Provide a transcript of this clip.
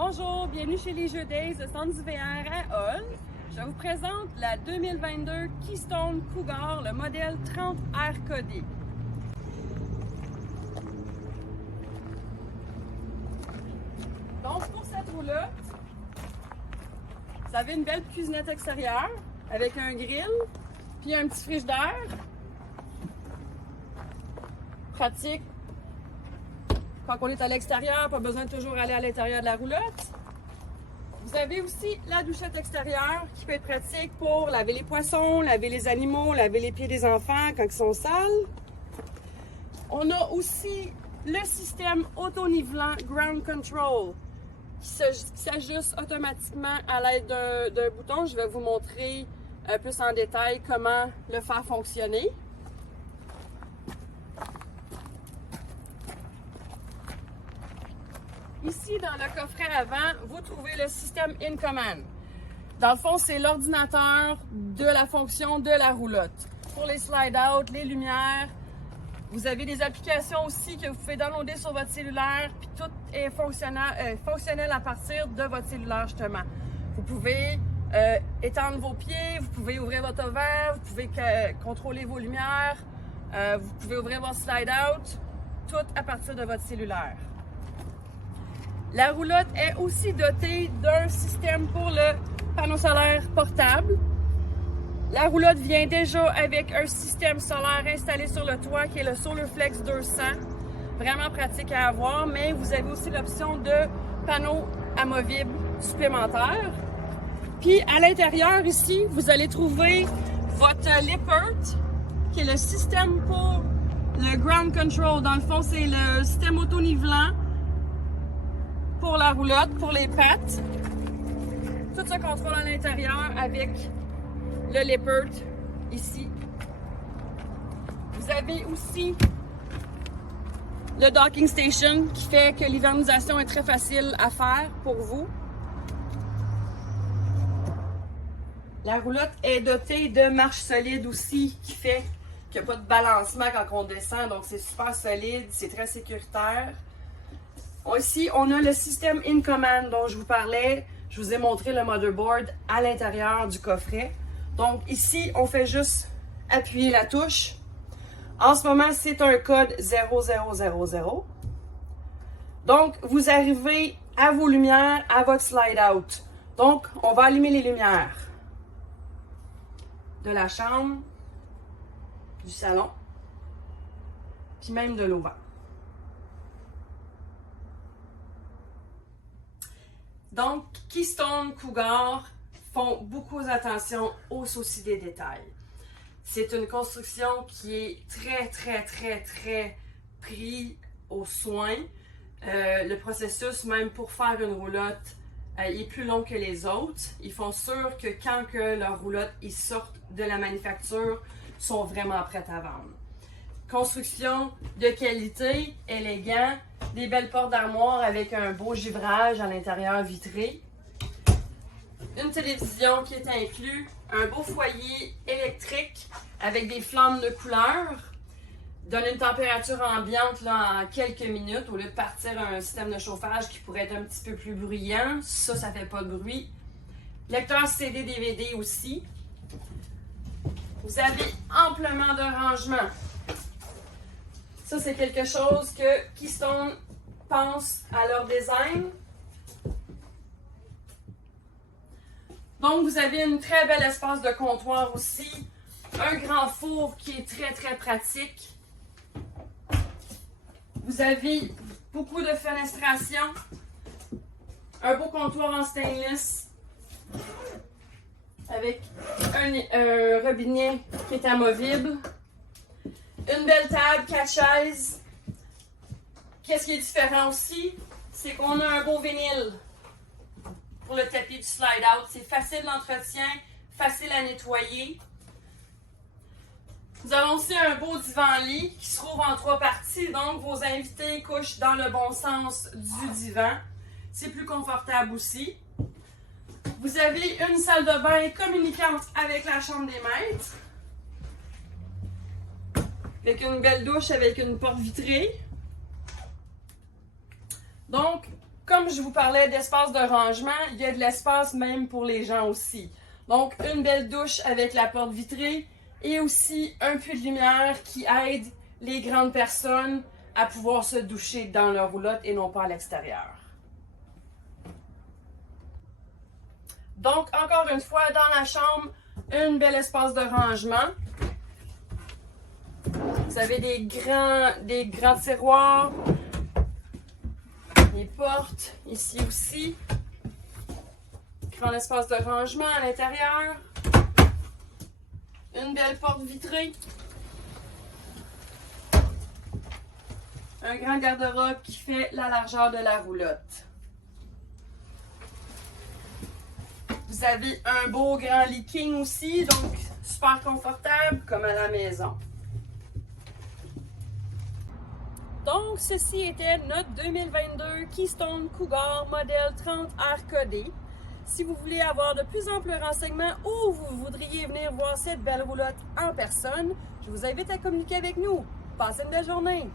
Bonjour, bienvenue chez les Jeux Days de Centre du VR à Hall. Je vous présente la 2022 Keystone Cougar, le modèle 30R codé. Donc pour cette roulotte, vous avez une belle cuisinette extérieure avec un grill, puis un petit frigidaire. Pratique. Quand on est à l'extérieur, pas besoin de toujours aller à l'intérieur de la roulotte. Vous avez aussi la douchette extérieure qui peut être pratique pour laver les poissons, laver les animaux, laver les pieds des enfants quand ils sont sales. On a aussi le système auto-nivelant Ground Control qui s'ajuste automatiquement à l'aide d'un bouton. Je vais vous montrer plus en détail comment le faire fonctionner. Ici, dans le coffret avant, vous trouvez le système In Command. Dans le fond, c'est l'ordinateur de la fonction de la roulotte. Pour les slide-out, les lumières, vous avez des applications aussi que vous pouvez downloader sur votre cellulaire, puis tout est fonctionnel à partir de votre cellulaire, justement. Vous pouvez étendre vos pieds, vous pouvez ouvrir votre ovaire, vous pouvez contrôler vos lumières, vous pouvez ouvrir votre slide-out, tout à partir de votre cellulaire. La roulotte est aussi dotée d'un système pour le panneau solaire portable. La roulotte vient déjà avec un système solaire installé sur le toit qui est le SolarFlex 200. Vraiment pratique à avoir, mais vous avez aussi l'option de panneau amovible supplémentaire. Puis à l'intérieur ici, vous allez trouver votre Lippert qui est le système pour le Ground Control. Dans le fond, c'est le système auto-nivelant pour la roulotte, pour les pattes. Tout se contrôle à l'intérieur avec le Lippert ici. Vous avez aussi le docking station qui fait que l'hivernisation est très facile à faire pour vous. La roulotte est dotée de marches solides aussi qui fait qu'il n'y a pas de balancement quand on descend, donc c'est super solide, c'est très sécuritaire. Ici, on a le système In Command dont je vous parlais. Je vous ai montré le motherboard à l'intérieur du coffret. Donc ici, on fait juste appuyer la touche. En ce moment, c'est un code 0000. Donc, vous arrivez à vos lumières, à votre slide-out. Donc, on va allumer les lumières de la chambre, du salon, puis même de l'auvent. Donc, Keystone Cougar font beaucoup attention au souci des détails. C'est une construction qui est très pris aux soins. Le processus, même pour faire une roulotte, est plus long que les autres. Ils font sûr que quand leurs roulottes sortent de la manufacture, sont vraiment prêtes à vendre. Construction de qualité, élégant, des belles portes d'armoire avec un beau givrage à l'intérieur vitré, une télévision qui est inclus, un beau foyer électrique avec des flammes de couleur, donne une température ambiante là, en quelques minutes au lieu de partir un système de chauffage qui pourrait être un petit peu plus bruyant. Ça fait pas de bruit. Lecteur CD-DVD aussi. Vous avez amplement de rangement. Ça, c'est quelque chose que Keystone pense à leur design. Donc, vous avez une très belle espace de comptoir aussi. Un grand four qui est très pratique. Vous avez beaucoup de fenestration. Un beau comptoir en stainless. Avec un robinet qui est amovible. Une belle table, 4 chaises. Qu'est-ce qui est différent aussi? C'est qu'on a un beau vinyle pour le tapis du slide-out. C'est facile d'entretien, facile à nettoyer. Nous avons aussi un beau divan-lit qui se trouve en 3 parties. Donc, vos invités couchent dans le bon sens du divan. C'est plus confortable aussi. Vous avez une salle de bain communicante avec la chambre des maîtres. Avec une belle douche avec une porte vitrée. Donc, Comme je vous parlais d'espace de rangement, il y a de l'espace même pour les gens aussi. Donc, une belle douche avec la porte vitrée et aussi un puits de lumière qui aide les grandes personnes à pouvoir se doucher dans leur roulotte et non pas à l'extérieur. Donc, encore une fois, dans la chambre, un bel espace de rangement. Vous avez des grands tiroirs, les portes, ici aussi. Grand espace de rangement à l'intérieur. Une belle porte vitrée. Un grand garde-robe qui fait la largeur de la roulotte. Vous avez un beau grand lit king aussi, donc super confortable comme à la maison. Donc, ceci était notre 2022 Keystone Cougar modèle 30R codé. Si vous voulez avoir de plus amples renseignements ou vous voudriez venir voir cette belle roulotte en personne, je vous invite à communiquer avec nous. Passez une belle journée!